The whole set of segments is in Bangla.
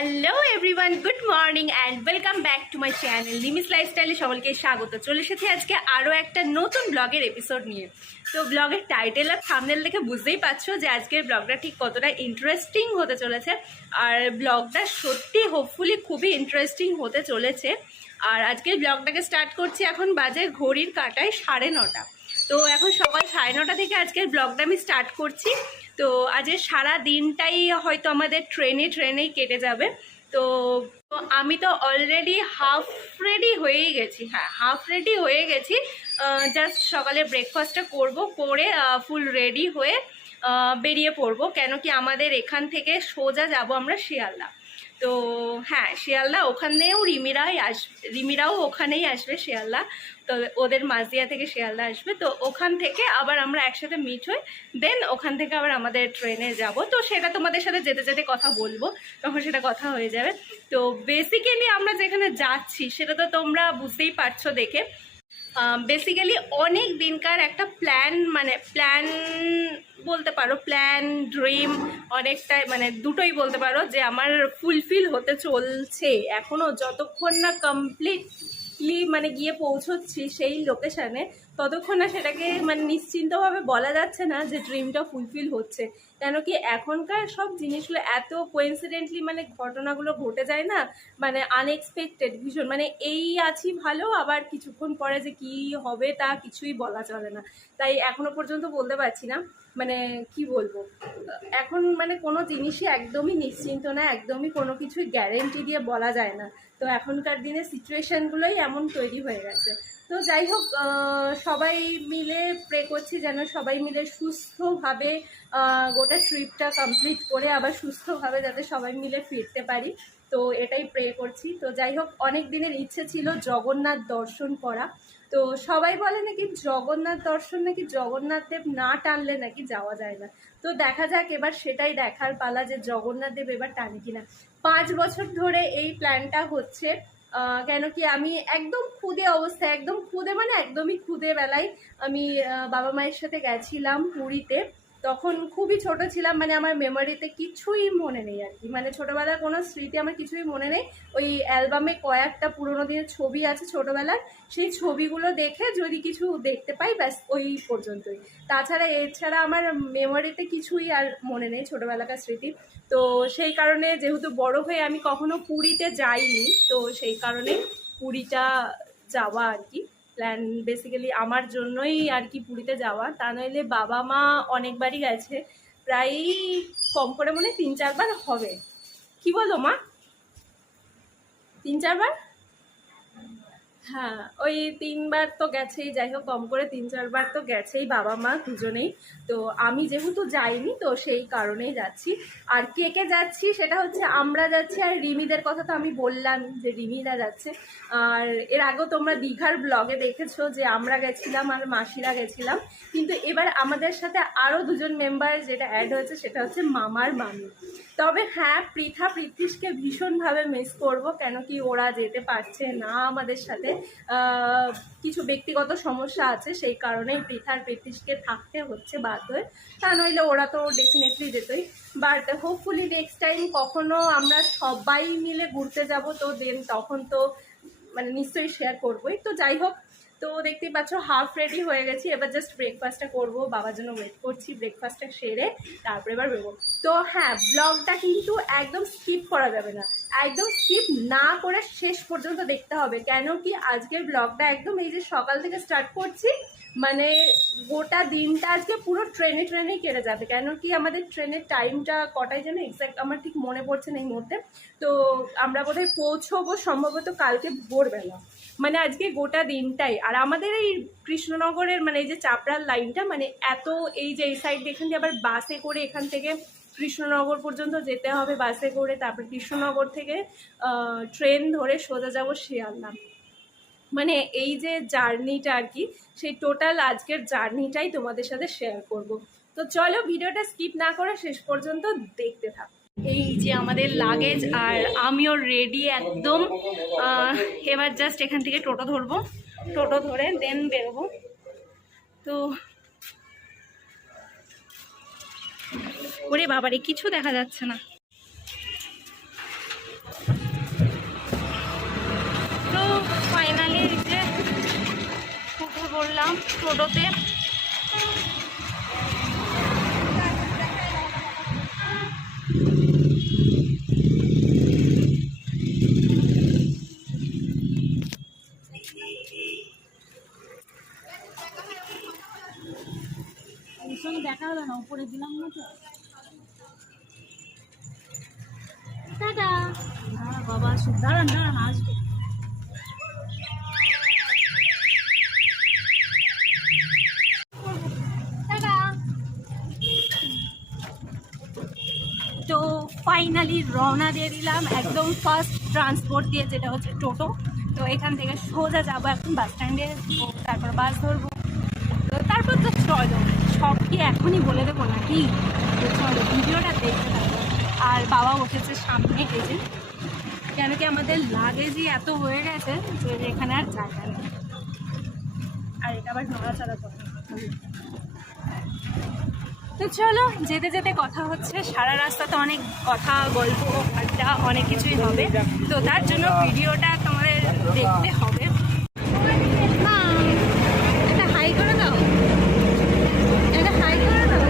Hello everyone, good morning and welcome back to my channel লিমিস লাইফস্টাইলে সকলকে স্বাগত। চলে এসেছি আজকে আরও একটা নতুন ব্লগের এপিসোড নিয়ে। তো ব্লগের টাইটেল আর থাম্বনেল দেখে বুঝতেই পারছো যে আজকের ব্লগটা ঠিক কতটা ইন্টারেস্টিং হতে চলেছে। আর ব্লগটা সত্যি হোপফুলি খুবই ইন্টারেস্টিং হতে চলেছে। আর আজকের ব্লগটাকে স্টার্ট করছি, এখন বাজে ঘড়ির কাঁটায় 9:30। তো এখন সকাল 9:30 থেকে আজকের ব্লগটা আমি স্টার্ট করছি। তো আজকে সারা দিনটাই হয়তো আমাদের ট্রেনেই কেটে যাবে। তো আমি তো অলরেডি হাফ রেডি হয়েই গেছি, হাফ রেডি হয়ে গেছি। জাস্ট সকালে ব্রেকফাস্টটা করে ফুল রেডি হয়ে বেরিয়ে পড়বো, কেন কি আমাদের এখান থেকে সোজা যাব আমরা শিয়ালদা। তো শিয়ালদা, ওখানেও রিমিরাও ওখানেই আসবে শিয়ালদা। তো ওদের মাঝদিয়া থেকে শিয়ালদা আসবে, তো ওখান থেকে আবার আমরা একসাথে মিট হই, দেন ওখান থেকে আবার আমাদের ট্রেনে যাব। তো সেটা তোমাদের সাথে যেতে যেতে কথা বলবো, তখন সেটা কথা হয়ে যাবে। তো বেসিক্যালি আমরা যেখানে যাচ্ছি সেটা তো তোমরা বুঝতেই পারছো দেখে। বেসিক্যালি অনেক দিনকার একটা প্ল্যান বলতে পারো, প্ল্যান ড্রিম অনেকটাই, দুটোই বলতে পারো যে আমার ফুলফিল হতে চলছে এখনও। যতক্ষণ না কমপ্লিটলি গিয়ে পৌঁছচ্ছি সেই লোকেশানে, ততক্ষণ না সেটাকে নিশ্চিন্তভাবে বলা যাচ্ছে না যে ড্রিমটা ফুলফিল হচ্ছে। কেন কি এখনকার সব জিনিসগুলো এত কোইন্সিডেন্টলি ঘটনাগুলো ঘটে যায় না, আনএক্সপেক্টেড ভীষণ। এই আছি ভালো, আবার কিছুক্ষণ পরে যে কি হবে তা কিছুই বলা চলে না। তাই এখনো পর্যন্ত বলতে পারছি না কি বলবো। এখন কোনো জিনিসই একদমই নিশ্চিন্ত না, একদমই কোনো কিছুই গ্যারেন্টি দিয়ে বলা যায় না। তো এখনকার দিনে সিচুয়েশানগুলোই এমন তৈরি হয়ে গেছে। তো যাই হোক, সবাই মিলে প্রে করছি যেন সবাই মিলে সুস্থভাবে গোটা ট্রিপটা কমপ্লিট করে আবার সুস্থভাবে যাতে সবাই মিলে ফিরতে পারি, তো এটাই প্রে করছি। তো যাই হোক, অনেক দিনের ইচ্ছে ছিল জগন্নাথ দর্শন করা। তো সবাই বলে নাকি জগন্নাথ দর্শন নাকি জগন্নাথ দেব না টানলে নাকি যাওয়া যায় না। তো দেখা যাক, এবার সেটাই দেখার পালা যে জগন্নাথ দেব এবার টানে কিনা। 5 বছর ধরে এই প্ল্যানটা হচ্ছে। কেন কি আমি একদম খুদে অবস্থায়, একদমই খুদে বেলায় আমি বাবা মায়ের সাথে গেছিলাম পুরীতে। তখন খুবই ছোট ছিলাম, আমার মেমোরিতে কিছুই মনে নেই আর কি, ছোটোবেলার কোনো স্মৃতি আমার কিছুই মনে নেই। ওই অ্যালবামে কয়েকটা পুরোনো দিনের ছবি আছে ছোটোবেলার, সেই ছবিগুলো দেখে যদি কিছু দেখতে পাই ব্যাস ওই পর্যন্তই। এছাড়া আমার মেমোরিতে কিছুই আর মনে নেই ছোটোবেলাকার স্মৃতি। তো সেই কারণে যেহেতু বড় হয়ে আমি কখনো পুরীতে যাইনি, তো সেই কারণে পুরীটা যাওয়া আর কি প্ল্যান বেসিক্যালি আমার জন্যই আর কি, পুরীতে যাওয়া। তা নইলে বাবা মা অনেকবারই গেছে, প্রায় কম করে 3-4 বার হবে। কি বলো মা, 3-4 বার? ওই 3 বার তো গেছেই। যাই হোক, কম করে 3-4 বার তো গেছেই বাবা মা দুজনেই। তো আমি যেহেতু যাইনি, তো সেই কারণেই যাচ্ছি। আর কে কে যাচ্ছি সেটা হচ্ছে আমরা যাচ্ছি, আর রিমিদের কথা তো আমি বললাম যে রিমিরা যাচ্ছে। আর এর আগেও তোমরা দীঘার ব্লগে দেখেছো যে আমরা গেছিলাম আর মাসিরা গেছিলাম, কিন্তু এবার আমাদের সাথে আরও 2জন মেম্বার যেটা অ্যাড হয়েছে সেটা হচ্ছে মামার মামি। তবে পৃথিসকে ভীষণভাবে মিস করব, কেন কি ওরা যেতে পারছে না আমাদের সাথে। কিছু ব্যক্তিগত সমস্যা আছে, সেই কারণেই পৃথিসকে থাকতে হচ্ছে বাধ্য হয়ে। তা নইলে ওরা তো ডেফিনেটলি যেতই। বাট হোপফুলি নেক্সট টাইম কখনো আমরা সবাই মিলে ঘুরতে যাব, তো দেন তখন তো নিশ্চয়ই শেয়ার করবোই। তো যাই হোক, তো দেখতেই পাচ্ছ হাফ রেডি হয়ে গেছি, এবার জাস্ট ব্রেকফাস্টটা করবো, বাবার জন্য ওয়েট করছি। ব্রেকফাস্টটা সেরে তারপরে এবার বেরোবো। তো ব্লগটা কিন্তু একদম স্কিপ করা যাবে না, একদম স্কিপ না করে শেষ পর্যন্ত দেখতে হবে। কেন কি আজকের ব্লগটা একদম এই যে সকাল থেকে স্টার্ট করছি, গোটা দিনটা আজকে পুরো ট্রেনেই কেটে যাবে। কেন কি আমাদের ট্রেনের টাইমটা কটায় যেন এক্স্যাক্ট আমার ঠিক মনে পড়ছে না এই মুহূর্তে। তো আমরা বোধহয় পৌঁছবো সম্ভবত কালকে ভোরবেলা, আজকে গোটা দিনটাই। আর আমাদের এই কৃষ্ণনগরের এই যে চাপড়ার লাইনটা এত, এই যে এই সাইড এখান দিয়ে আবার বাসে করে এখান থেকে কৃষ্ণনগর পর্যন্ত যেতে হবে বাসে করে, তারপর কৃষ্ণনগর থেকে ট্রেন ধরে সোজা যাব শিয়ালদা। এই যে জার্নিটা আর কি, সেই টোটাল আজকের জার্নিটাই তোমাদের সাথে শেয়ার করব। তো চলো ভিডিওটা স্কিপ না করে শেষ পর্যন্ত দেখতে থাকো। এই যে আমাদের লাগেজ, আর আমিও রেডি একদম। এবার জাস্ট এখান থেকে টোটো ধরবো, টোটো ধরে দেন বেরোবো। তো ওরে বাবারে, কিছু দেখা যাচ্ছে না। উঠলাম টোটোতে। দেখা হলো না, উপরে দিলাম না তো। টাটা। বাবা দাঁড়ান দাঁড়ান, আসবে। তো ফাইনালি রওনা দিয়ে দিলাম একদম ফার্স্ট ট্রান্সপোর্ট দিয়ে, যেটা হচ্ছে টোটো। তো এখান থেকে সোজা যাবো এখন বাস স্ট্যান্ডে, তারপর বাস ধরবো। তো তারপর তো চলো, সব কি এখনই বলে দেবো নাকি? তো চলো ভিডিওটা দেখতে থাকো। আর বাবা বসেছে সামনে, এই যে, কেন কি আমাদের লাগেজই এত হয়ে গেছে যে এখানে আর জায়গা নেই। আর এটা আবার নড়াচড়া করে। তো চলো, যেতে যেতে কথা হচ্ছে, সারা রাস্তাতে অনেক কথা, গল্প, আড্ডা, অনেক কিছুই হবে। তো তার জন্য ভিডিওটা তোমাদের দেখতে হবে। এটা হাই করে দাও, এটা হাই করে দাও।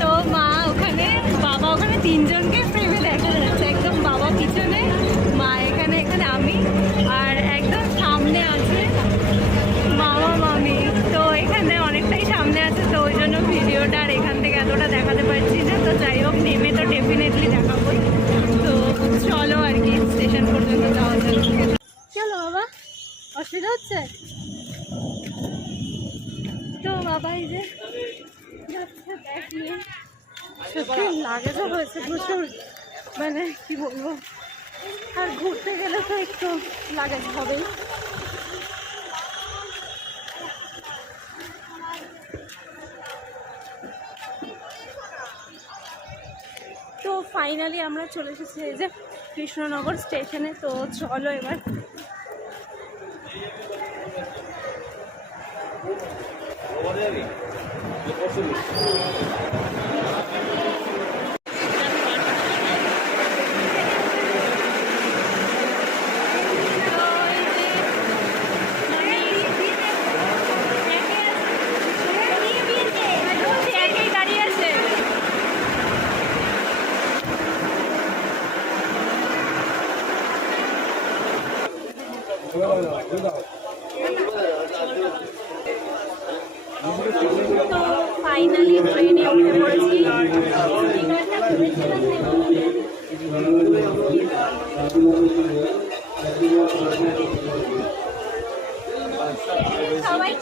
তো মা ওখানে, বাবা ওখানে, তিনজনকে ফ্রেমে দেখা যাচ্ছে। একদম বাবা পিছনে, মা এখানে, এখানে আমি, আর একদম সামনে আছে মামা মামি। তো এখানে অনেকটাই সামনে আছে, তো ওই জন্য ভিডিওটা আর এখান থেকে এতটা দেখাতে পারছি না। তো যাই হোক, নেমে তো ডেফিনেটলি দেখাবোই। তো চলো আর কি, স্টেশন পর্যন্ত যাওয়া যাচ্ছে। চলো বাবা, অসুবিধা হচ্ছে? তো বাবা এই যে যাচ্ছে ব্যাগ নিয়ে। সত্যি লাগেজও হয়েছে প্রচুর, মানে কি বলবো। আর ঘুরতে গেলে তো একটু লাগেজ হবেই। তো ফাইনালি আমরা চলে এসেছি এই যে কৃষ্ণনগর স্টেশনে। তো চলো এবার দাঁড়িয়ে আছে। তো ফাইনালি ট্রেনে উঠে পড়েছি। সবাই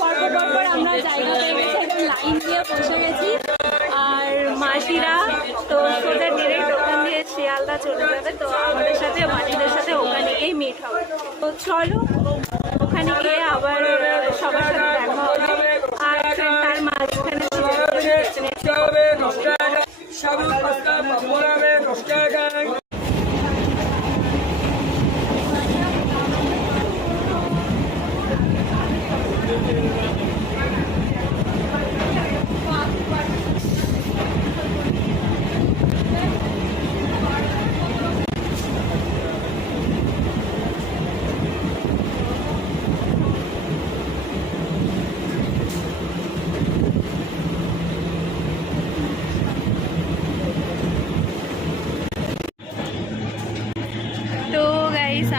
পরপর আমরা জায়গা পেয়ে গেছি, একদম লাইন দিয়ে বসে গেছি। আর মাসিরা তো সোজা ডিরেক্ট ওখান দিয়ে শিয়ালদা চলে যাবে। তো আমাদের সাথে, মাসিদের সাথে ওখানে গিয়েই মিট হবে। তো চলো ওখানে গিয়ে আবার সবার সাথে দেখা হবে। আর তার মাঝখানে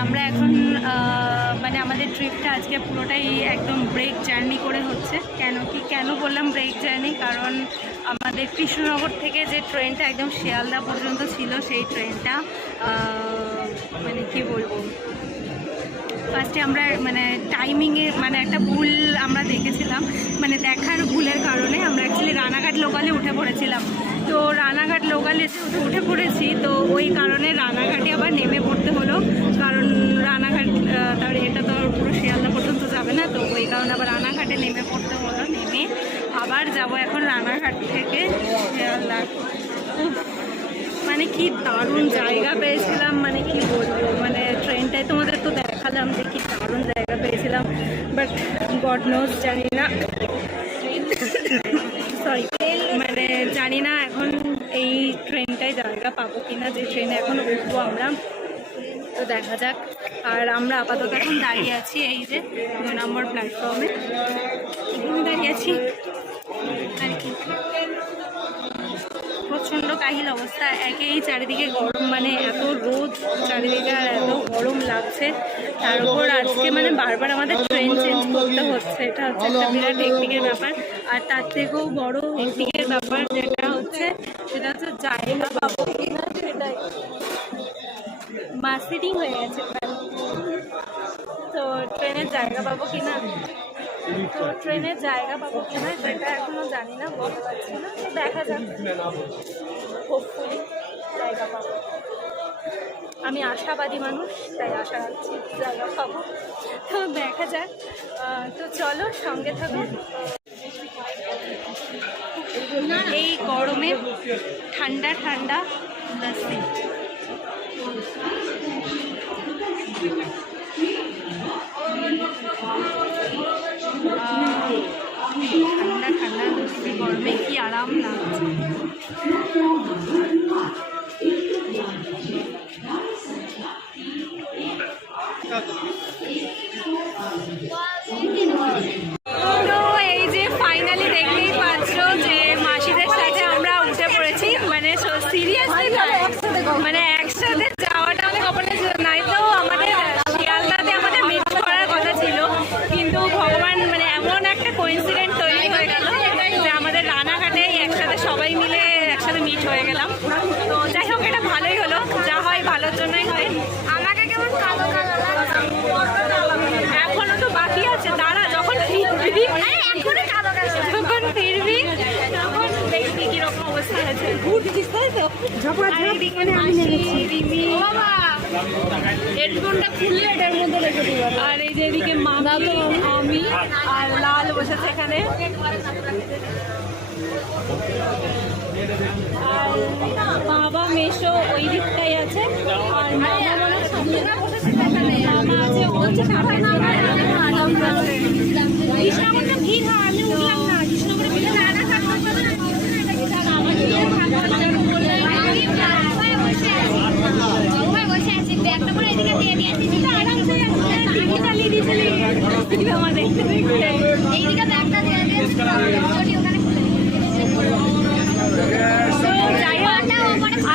আমরা এখন মানে আমাদের ট্রিপটা আজকে পুরোটাই একদম ব্রেক জার্নি করে হচ্ছে। কেন বললাম ব্রেক জার্নি, কারণ আমাদের কৃষ্ণনগর থেকে যে ট্রেনটা একদম শিয়ালদা পর্যন্ত ছিল, সেই ট্রেনটা মানে কি বলবো, ফার্স্টে আমরা মানে টাইমিংয়ে মানে একটা ভুল আমরা দেখেছিলাম। মানে দেখার ভুলের কারণে আমরা অ্যাকচুয়ালি রানাঘাট লোকালে উঠে পড়েছিলাম। তো রানাঘাট লোকালে উঠে পড়েছি, তো ওই কারণে রানাঘাটে আবার নেমে পড়তে হলো। কারণ রানাঘাট তার এটা তো পুরো শিয়ালদা পর্যন্ত যাবে না, তো ওই কারণে আবার রানাঘাটে নেমে পড়তে হলো। নেমে আবার যাব এখন রানাঘাট থেকে শিয়ালদা। মানে কি দারুণ জায়গা পেয়েছিলাম, মানে কি বলবো, মানে ট্রেনটায় তোমাদের তো দেখালাম যে কি দারুণ জায়গা পেয়েছিলাম। বাট গড নোজ, জানি না, সরি, মানে জানি না এখন এই জায়গা পাবো কিনা, যে ট্রেনে এখন উঠবো আমরা, তো দেখা যাক। আর আমরা আপাতত এখন দাঁড়িয়ে আছি এই যে 2 নম্বর প্ল্যাটফর্মে, এখানে দাঁড়িয়ে আছি আর কি। প্রচণ্ড কাহিল অবস্থা, একেই চারিদিকে গরম, মানে এত রোদ চারিদিকে আর এত গরম লাগছে। তার উপর আজকে মানে বারবার আমাদের ট্রেন চেঞ্জ করতে হচ্ছে, এটা হচ্ছে একটা বিরাট টেকনিকের ব্যাপার। আর তার থেকেও বড় টেকনিকের ব্যাপার যেটা হচ্ছে সেটা হচ্ছে জায়গা পাবো কিনা, সেটাই মার্কেটিং হয়ে গেছে প্রায়। তো ট্রেনের জায়গা পাবো কিনা, সেটা এখনো জানি না, বলতে পারছি না। তো দেখা যাক, হোপফুলি জায়গা পাবো। আমি আশাবাদী মানুষ, তাই আশা রাখছি জায়গা পাবো। তো দেখা যাক। তো চলো সঙ্গে থাকো। এই গরমে ঠান্ডা ঠান্ডা লাসি, ঠান্ডা ঠান্ডা লস্যি গরমে কি আরাম লাগছে। তো এই যে ফাইনালি দেখতেই পাচ্ছ যে মাসিদের সাথে আমরা উঠে পড়েছি, মানে সিরিয়াসলি মানে একসাথে যাওয়াটা আমাদের কপালে ছিল, নাই তো আমাদের শিয়ালদাতে আমাদের মিট করার কথা ছিল, কিন্তু ভগবান মানে এমন একটা কোইন্সিডেন্ট তৈরি হয়ে গেল যে আমাদের রানাঘাটেই একসাথে সবাই মিলে একসাথে মিট হয়ে গেলাম। তো যাই হোক, এটা ভালোই হলো, যা হয় ভালোর জন্যই হয়। আমাকে কেমন কালো কালো লাগছে, এখনো তো বাকি আছে, দাঁড়া যখন ফিরবি, যখন ফিরবি তখন দেখবি কিরকম অবস্থা আছে। ঘুরছিস তাই তো, আর এই যে এদিকে মামি, আমি আর লাল বসেছে এখানে, আর বাবা মেশো ওই দিকটাই আছে, আর মামা মনে সামনে মামা আছে, ও হচ্ছে কৃষ্ণনগরটা ভিড় হয়, আমি উঠলাম না কৃষ্ণনগরে ভিড় রানা থাকতে পারবে না,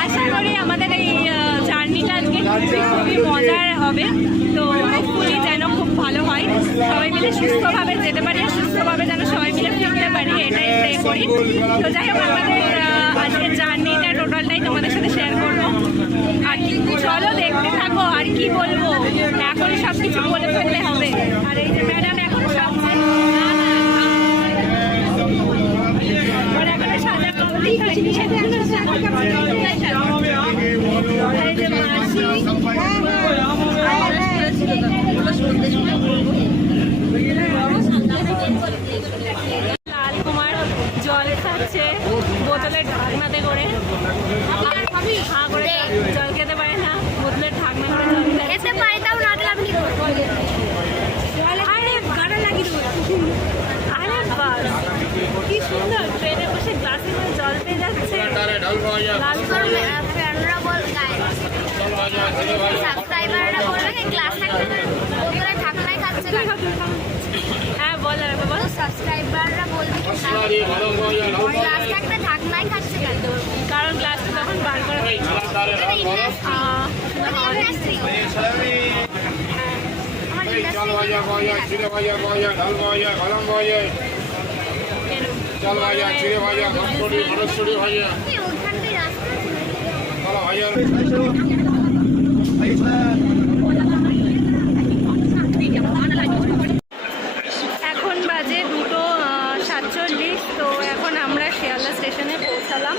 আশা করি আমাদের এই জার্নিটা আজকে খুবই মজার হবে। তো হোপফুলি যেন খুব ভালো হয়, সবাই মিলে সুস্থভাবে যেতে পারি, সুস্থভাবে যেন সবাই মিলে ফিরতে পারি, এটাই প্রে করি। তো যাই হোক, আমাদের আজকের জার্নিটা টোটালটাই তোমাদের সাথে শেয়ার করবো। আর কি চলো দেখতে থাকো, আর কি বলবো, এখন সব কিছু বলে ফেলতে হবে। আর এই যে ম্যাডাম এখন সামনে সাজা কমপ্লিট হয়নি, লাল কুমার জল খাচ্ছে বোতলের ঢাকনাতে করে, হা করে জল খেতে পারে না, বোতলের ঢাকনা করে জল খেতে পারে, তাও না আরে গাড়া লাগিয়ে দেবো। আরে বাস কি সুন্দর, ট্রেনে বসে গ্লাসে করে জল পেয়ে যাচ্ছে। ফ্রেন্ডরা বল সাবস্ক্রাইবাররা বলবে গ্লাস বোতলের ঢাকনায় খাচ্ছে না। হ্যাঁ বল, বল সাবস্ক্রাইবাররা বলবে গ্লাস একটা ঢাকনায় খাচ্ছে কেন, কারণ গ্লাসটা তখন বার করা এখন বাজে 2:47। তো এখন আমরা শিয়ালদা স্টেশনে পৌঁছালাম।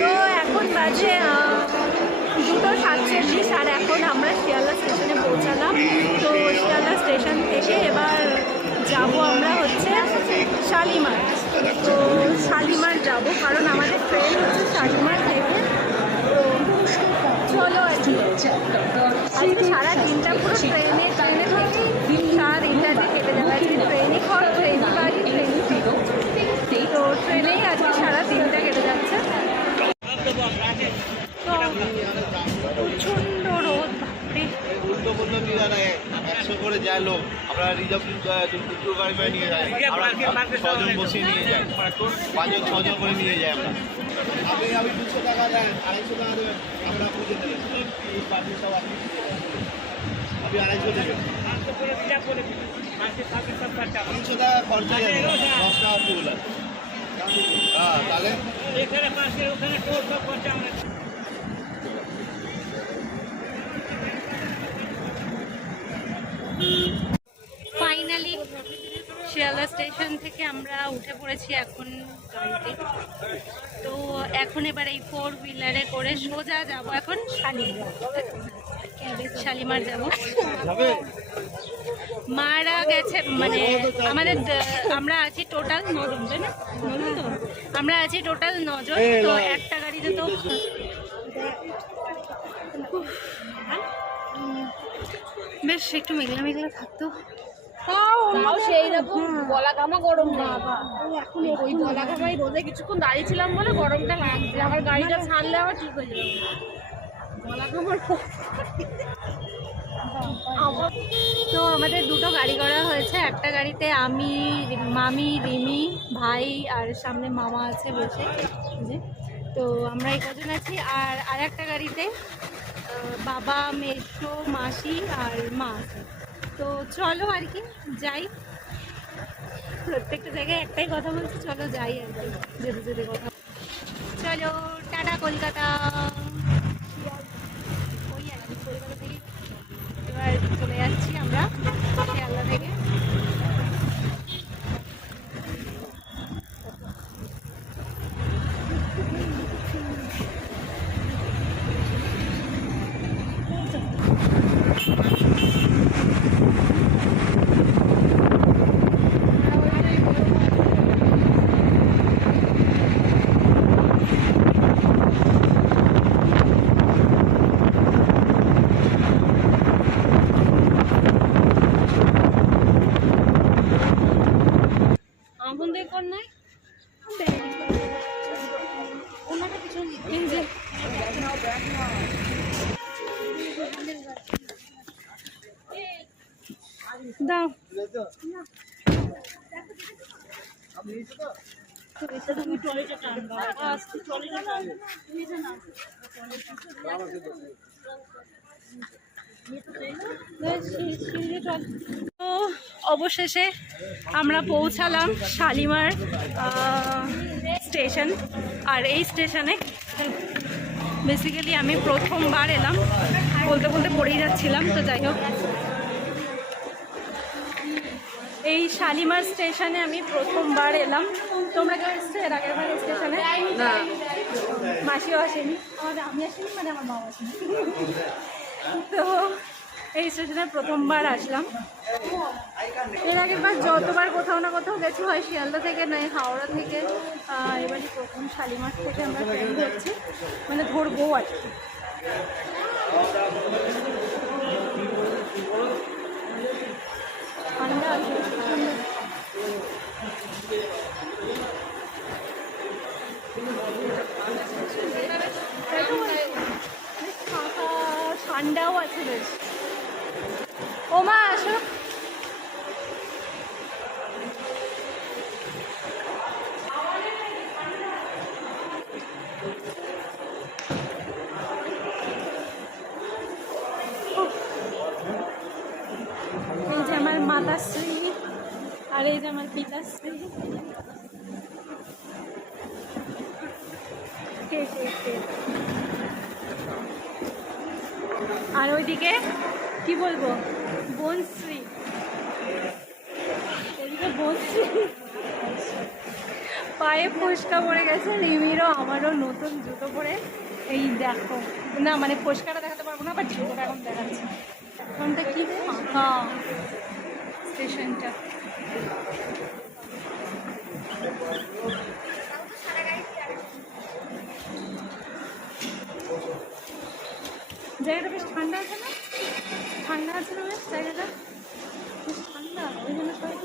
তো এখন বাজে 2:47, আর এখন আমরা শিয়ালদা স্টেশনে পৌঁছালাম। তো শিয়ালদা স্টেশন থেকে এবার যাব আমরা হচ্ছে শালিমার। তো শালিমার যাব, কারণ আমাদের ট্রেন হচ্ছে শালিমার থেকে। তো চলো আর কি। আজকে সারা দিনটা পুরো ট্রেনে থেকে সারা দিনটা যে কেটে যাবে আজকে ট্রেনে ঘর ট্রেন বাড়ি ট্রেন ফিরো, তো ট্রেনেই আজকে সারা দিনটা কেটে যাচ্ছে। তো প্রচণ্ড রোদ, বাপরে। উল্টো বললো কি দাদা 100 করে যায় লোক, আমরা রিজার্ভ দুটো গাড়ি করে নিয়ে যাই, আমরা 6 জন বসিয়ে নিয়ে যাই, 5 জন 6 জন করে নিয়ে যাই আমরা। আমি 200 টাকা দেন, 250 টাকা দেবেন, আমরা বুঝে দেবেন, বাকি সব আপনি আপনি 250 দেবেন, 300 টাকা খরচা যাবে, 10 টাকা ফুল আছে। হ্যাঁ তাহলে এখানে পাশে ওখানে টোল সব খরচা আমরা। ফাইনালি শিয়ালদা স্টেশন থেকে আমরা উঠে পড়েছি এখন গাড়িতে। তো এখন এবার এই 4 হুইলারে করে সোজা যাব এখন শালিমার যাব। মারা গেছে মানে আমাদের আমরা আছি টোটাল 9 জন, তাই না? আমরা আছি টোটাল 9 জন। তো একটা গাড়িতে তো বেশ একটু মেঘলা মেঘলা থাকতো, তাও সেই রকম গলা ঘামা গরম না। এখন ওই গলা ঘামাই রোদে কিছুক্ষণ দাঁড়িয়েছিলাম বলে গরমটা লাগছে। আবার গাড়িটা ছাড়লে আবার ঠিক হয়ে যাবে গলা ঘামার। তো আমাদের দুটো গাড়ি করা হয়েছে। একটা গাড়িতে আমি, মামি, রিমি, ভাই আর সামনে মামা আছে বসে, যে তো আমরা এই কজন আছি। আর আরেকটা গাড়িতে বাবা, মেসো, মাসি আর মা আছে। তো চলো আর কি যাই, প্রত্যেকটা জায়গায় একটাই কথা বলছি, চলো যাই আর কি, যেতে যেতে কথা। চলো টাটা কলকাতা। ওই আর কি কলকাতা থেকে এবার চলে যাচ্ছি আমরা শিয়ালদা থেকে। আগুন দিয়ে কর নাই ওনাটা পিছন এই যে দাও তুমি টয়লেটে টানবা আস্তে টয়লেটে টানবা তুমি যে না তো অবশেষে আমরা পৌঁছালাম শালিমার স্টেশন। আর এই স্টেশনে বেসিক্যালি আমি প্রথমবার এলাম, বলতে বলতে পড়েই যাচ্ছিলাম। তো যাই হোক, এই শালিমার স্টেশনে আমি প্রথমবার এলাম। তোমরা কেউ এসছো এর আগের বার স্টেশনে? না, মাসিও আসেনি, আমি আসিনি, মানে আমার মাও আসেনি। তো এই স্টেশনে প্রথমবার আসলাম। এর আগের বার যতবার কোথাও না কোথাও গেছি, হয় শিয়ালদা থেকে নয় হাওড়া থেকে, এবারই প্রথম শালিমার থেকে আমরা ট্রেন ধরছি, মানে ধরবো আর কি। ঠান্ডা আছে, ঠান্ডাও আছে বেশ। ও মা আসো। এই যে আমার মাতাশ্রী আর এই যে আমার পিতাশ্রী। আর ওইদিকে কি বলবো, বনশ্রী, এদিকে বনশ্রী। পায়ে ফোসকা পড়ে গেছে রিমিরও আমারও, নতুন জুতো পরে। এই দেখো না, মানে ফোসকাটা দেখাতে পারবো না, বাট জুতোটা এখন দেখাচ্ছে। এখনটা কি ফাঁকা স্টেশনটা। জায়গাটা বেশ ঠান্ডা আছে না? ঠান্ডা আছে না বেশ জায়গাটা? বেশ ঠান্ডা, ওই জন্য সবাই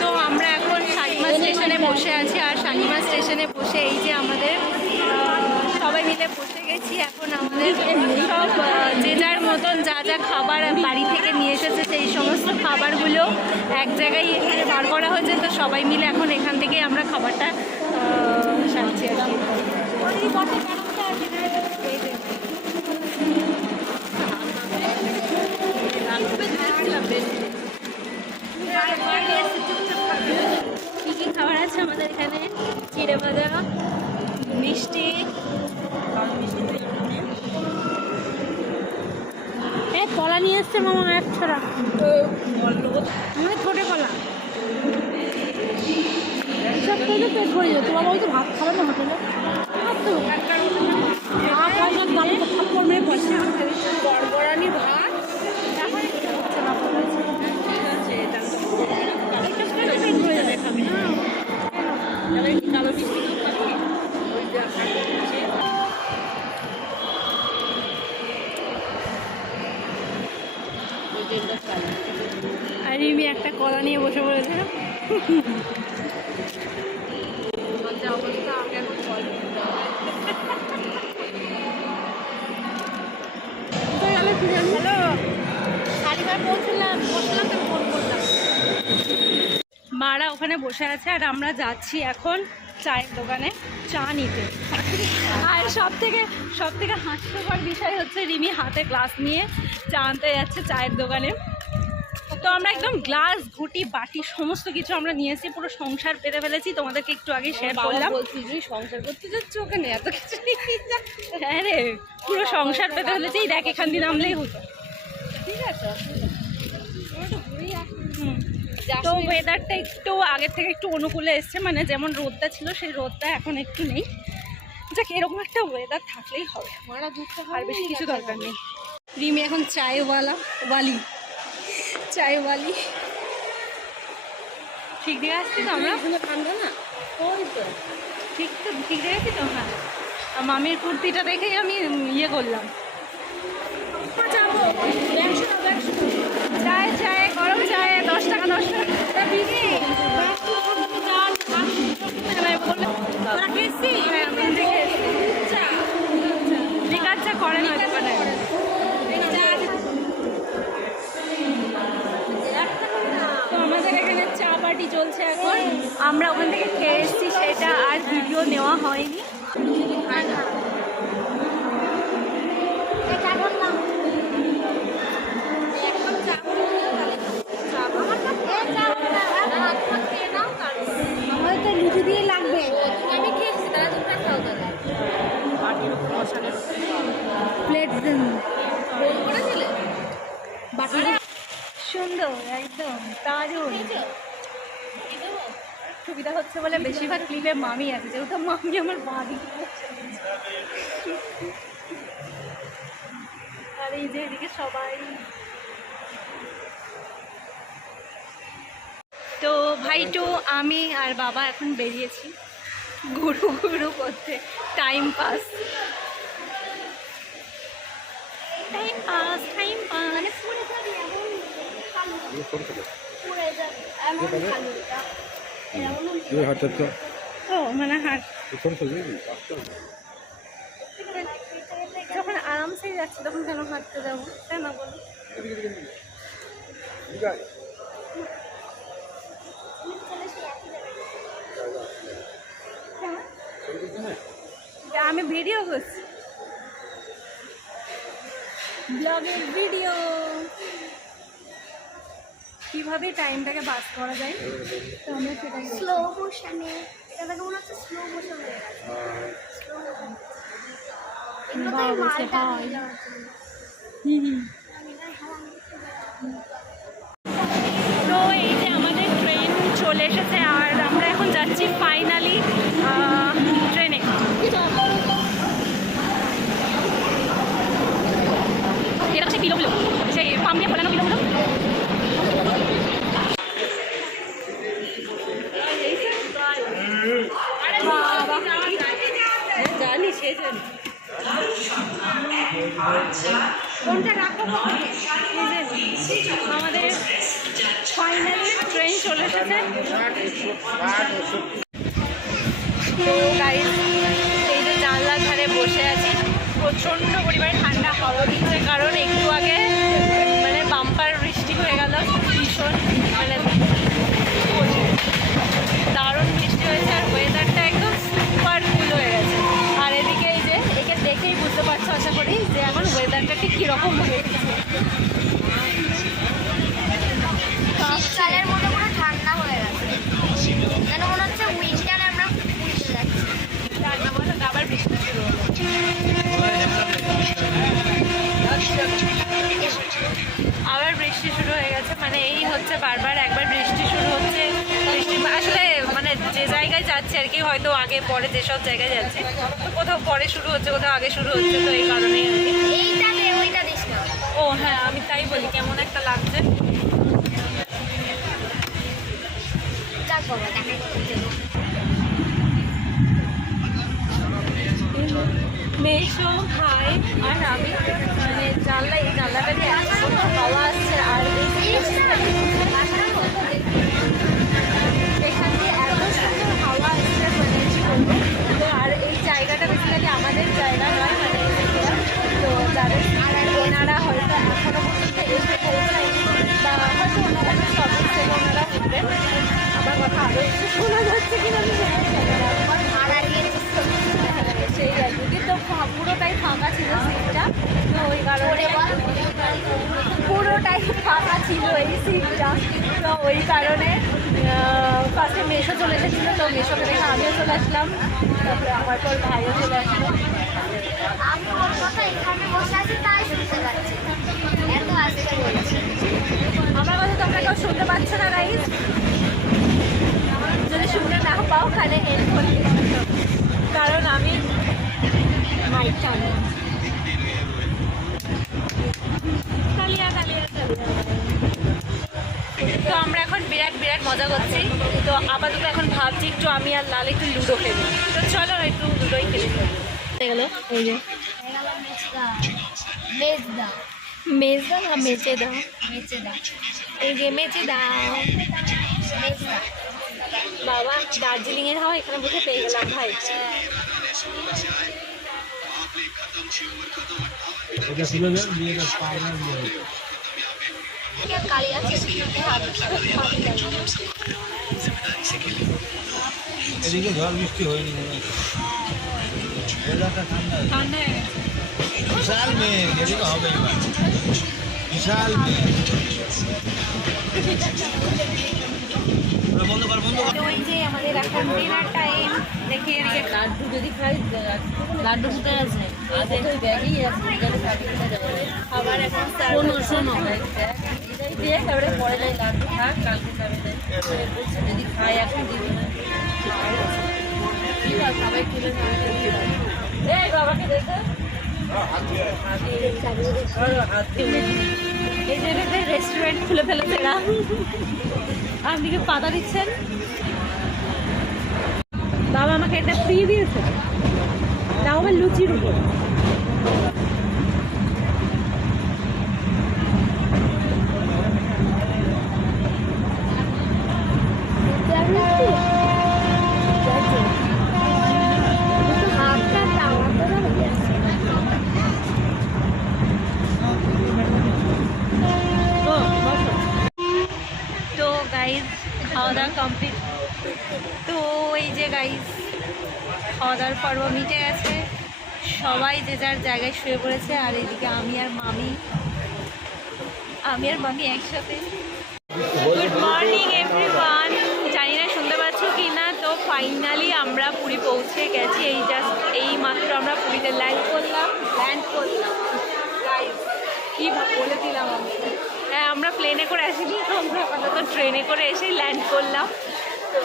তো আমরা এখন শালিমার স্টেশনে বসে আছি। আর শালিমার স্টেশনে বসে এই যে আমাদের সবাই মিলে বসে গেছি। এখন আমাদের সব যে যার মতন যা যা খাবার বাড়ি থেকে নিয়ে এসেছে সেই সমস্ত খাবারগুলো এক জায়গায় এখানে বার করা হয়েছে। তো সবাই মিলে এখন এখান থেকে আমরা খাবারটা সারছি আর কি কী খাবার আছে আমাদের এখানে? চিড়ে ভাজা, মিষ্টি, কলা নিয়ে এসছে মামা এক ছড়া, আমাদের ছোটে কলা। সব পেলে পেট ভরে যেত বাবা, ওই তো ভাত খাবে না হোটেলে, গড়বড়ানি ভাত আর রিমি একটা কলা নিয়ে বসে পড়েছে। মারা ওখানে বসে আছে আর আমরা যাচ্ছি এখন চায়ের দোকানে চা নিতে। আর সব থেকে হাস্যকর বিষয় হচ্ছে রিমি হাতে গ্লাস নিয়ে চা আনতে যাচ্ছে চায়ের দোকানে। তো আমরা একদম গ্লাস, ঘুটি, বাটি সমস্ত কিছু আমরা নিয়েছি, পুরো সংসার পেতে ফেলেছি। তোমাদেরকে একটু আগে শেয়ার করলাম। সংসার করতে যাচ্ছ ওখানে এত কিছু? হ্যাঁ রে, পুরো সংসার পেতে ফেলেছি। দেখ এখান দিয়ে নামলেই হতো। ঠিক আছে, তো ওয়েদারটা একটু আগের থেকে একটু অনুকূলে এসছে, মানে যেমন রোদটা ছিল সেই রোদটা এখন একটু নেই। যাক, এরকম একটা ওয়েদার থাকলেই হবে, মারা দুধটা আর বেশি কিছু দরকার নেই। রিমি এখন চাইওয়ালি ঠিক দিয়ে আসছি তো আমরা? ঠান্ডা না, ওই তো ঠিক দিয়ে আসছি তো। হ্যাঁ, মামির কুর্তিটা দেখেই আমি ইয়ে করলাম। চায় গরম চায় 10 টাকা 10 টাকা লিকার করে না দোকানে। তো আমাদের এখানে চা পার্টি চলছে এখন। আমরা ওখান থেকে খেয়ে এসেছি, সেটা আর ভিডিও নেওয়া হয়নি। আমাদের তো লুচি দিয়ে লাগবে। আমি খেয়েছি, তারা তোমরা খাও তাহলে। প্লেট দেন করেছিলে সুন্দর, একদম দারুণ। সুবিধা হচ্ছে বলে বেশিরভাগ ক্লিপে মামি আছে, যেহেতু মামি আমার বাড়ি। আর এই যে এদিকে সবাই। তো ভাইটু, আমি আর বাবা এখন বেরিয়েছি ঘুরু করতে, টাইম পাস। ও মানে হাট যখন আরামসে যাচ্ছি তখন কেন হাঁটতে যাবো, তাই না বলো? আমি ভিডিও করছি, ব্লগের ভিডিও, কিভাবে টাইমটাকে পাস করা যায়। তো আমরা সেটাই স্লো মোশনে, এটা দেখে মনে হচ্ছে স্লো মোশন হয়ে গেছে। স্লো মোশন এগুলো তো মালটা নিয়ে যাওয়ার জন্য। হুম আমি না হাওয়া চলে এসেছে আর আমরা এখন যাচ্ছি ফাইনালি ট্রেনে। এটা হচ্ছে বিলোগুলো, সেই পাম দিয়ে ফোলানো বিলোগুলো। জানি সে জানি কোনটা রাখো। আমাদের ফাইনালি ট্রেন চলে এসেছে। তো গাইস এই যে জানলার ধারে বসে আছি, প্রচণ্ড পরিমাণে ঠান্ডা হাওয়া দিচ্ছে, কারণ একটু আগে মানে বাম্পার বৃষ্টি হয়ে গেল, ভীষণ মানে দারুণ বৃষ্টি হয়েছে আর ওয়েদারটা একদম সুপার কুল হয়ে গেছে। আর এদিকে এই যে একে দেখেই বুঝতে পারছো আশা করি যে এখন ওয়েদারটা ঠিক কীরকম হয়ে গেছে। শীতকালের মধ্যে পুরো ঠান্ডা হয়ে গেছে, যেন মনে হচ্ছে উইন্টারে আমরা উইন্টারে যাচ্ছি। ঠান্ডা বলো আবার বৃষ্টি শুরু হলো। আবার বৃষ্টি শুরু হয়ে গেছে, মানে এই হচ্ছে বারবার একবার বৃষ্টি শুরু হচ্ছে, বৃষ্টি আসলে মানে যে জায়গায় যাচ্ছে আর কি, হয়তো আগে পরে যেসব জায়গায় যাচ্ছে তো কোথাও পরে শুরু হচ্ছে কোথাও আগে শুরু হচ্ছে, তো এই কারণেই আর কি। এইটা দে ওইটা দিস না। ও হ্যাঁ আমি তাই বলি কেমন একটা লাগছে। যাক বাবা দেখা মেশো ভাই আর আমি মানে এই জানলাটা দিয়ে এত সুন্দর হাওয়া আসছে, আর এখান দিয়ে এত সুন্দর হাওয়া আসছে মানে কি বলবো। তো আর এই জায়গাটা বেসিক্যালি আমাদের জায়গা নয়, মানে তো যাদের ওনারা হয়তো এখনো পর্যন্ত এসে পৌঁছায়নি বা হয়তো ওনারা সবের থেকে ওনারা উঠবেন। আমার কথা আরও একটু শোনা যাচ্ছে কিনা আমি জানি না, আমার ভাড়া দিয়েছি সেই আর কি, কিন্তু পুরোটাই ফাঁকা ছিল সিটটা, তো ওই কারণে পুরোটাই ফাঁকা ছিল এই সিটটা, তো ওই কারণে ফার্স্টে মেশো চলে এসেছিলো, তো মেশোকে দেখে আমিও চলে আসলাম, তারপরে আমার পর ভাইও চলে আসলো। আমি ওর কথা এখানে বসে আছি তাই শুনতে পাচ্ছি, এত আসতে বলছি। আমার কথা তোমরা কেউ শুনতে পাচ্ছ না গাইস? যদি শুনতে না পাও ওখানে হেল্প করতে, কারণ আমি মাইক চালাই। তো আমরা এখন বিরাট মজা করছি, তো আপাতত এখন ভাবছি একটু আমি আর লাল একটু লুডো খেলি, তো চলো একটু লুডোই খেলে গেল। এই যে মেজদা মেজদা না মেচে দাও, মেজদা এই যে মেচে দাও। মেজদা বাবা দার্জিলিংয়ের হাওয়া এখানে বসে পেয়ে গেলাম ভাই। কালী আছে এদিকে ঝড় বৃষ্টি হয়নি মনে হচ্ছে, ওয়েদারটা ঠান্ডা, ঠান্ডা হয়ে গেছে। বিশাল মেঘ, এদিকে হবে এবার বিশাল মেঘ। বন্ধ কর তো ওই যে আমাদের এখন ডিনার টাইম, দেখি এদিকে লাড্ডু যদি খাই, লাড্ডু কোথায় আছে? আছে তো ব্যাগই আছে, এখানে কাটি কিনে যাবে। খাবার এখন শোনো শোনো, এটাই দিয়ে তারপরে পরে যাই লাড্ডু খাক, কালকে খাবে তাই যদি খাই এখন দিবি না। ঠিক আছে সবাই কিনে এই বাবাকে দেখো এই যে রেস্টুরেন্ট খুলে ফেলেছে এরা, আপনিকে পাতা দিচ্ছেন। বাবা আমাকে এটা ফ্রি দিয়েছে, তাও আবার লুচির উপর। তো গাইজ খাওয়া দাওয়া কমপ্লিট, তো এই যে গাইজ খাওয়া দাওয়ার পর্ব মিটে গেছে, সবাই যে যার জায়গায় শুয়ে পড়েছে, আর এদিকে আমি আর মামি একসাথে। গুড মর্নিং এভরিওয়ান, জানি না শুনতে পাচ্ছ কি না। তো ফাইনালি আমরা পুরী পৌঁছে গেছি, এই মাত্র আমরা পুরীতে ল্যান্ড করলাম গাইজ, কি বলে দিলাম আমি। হ্যাঁ আমরা প্লেনে করে আসিনি, আমরা আপাতত ট্রেনে করে এসেই ল্যান্ড করলাম। তো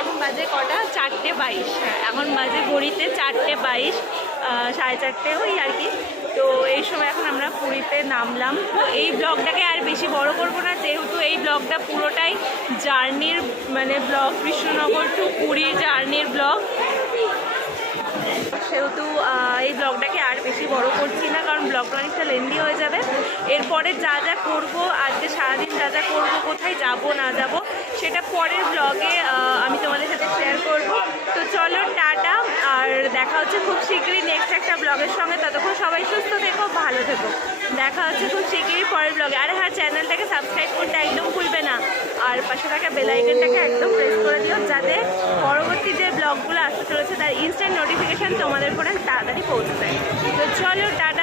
এখন বাজে কটা, 4:22। হ্যাঁ, এখন বাজে ঘড়িতে 4:22, 4:30 ওই আর কি। তো এই সময় এখন আমরা পুরীতে নামলাম। তো এই ব্লগটাকে আর বেশি বড় করবো না, যেহেতু এই ব্লগটা পুরোটাই জার্নির মানে ব্লগ, কৃষ্ণনগর টু পুরীর জার্নির ব্লগ, সেহেতু এই ব্লগটাকে আর বেশি বড় করছি না, কারণ ব্লগটা অনেকটা লেন্দি হয়ে যাবে। এরপরে যা যা করবো, আজকে সারাদিন যা যা করবো, কোথায় যাব না যাব, সেটা পরের ব্লগে আমি তোমাদের সাথে শেয়ার করব। তো চলো টাটা, আর দেখা হচ্ছে খুব শীঘ্রই নেক্সট একটা ব্লগের সঙ্গে। ততক্ষণ সবাই সুস্থ থেকো, ভালো থেকো। দেখা হচ্ছে খুব শীঘ্রই পরের ব্লগে। আর হ্যাঁ, চ্যানেলটাকে সাবস্ক্রাইব করতে একদম ভুলবে না, আর পাশে থাকা বেল আইকনটাকে একদম প্রেস করে দিও, যাতে পরবর্তী যে ব্লগগুলো আসতে চলেছে তার ইনস্ট্যান্ট নোটিফিকেশান তোমাদের ফোনে তাড়াতাড়ি পৌঁছে যায়। তো চলো টাটা।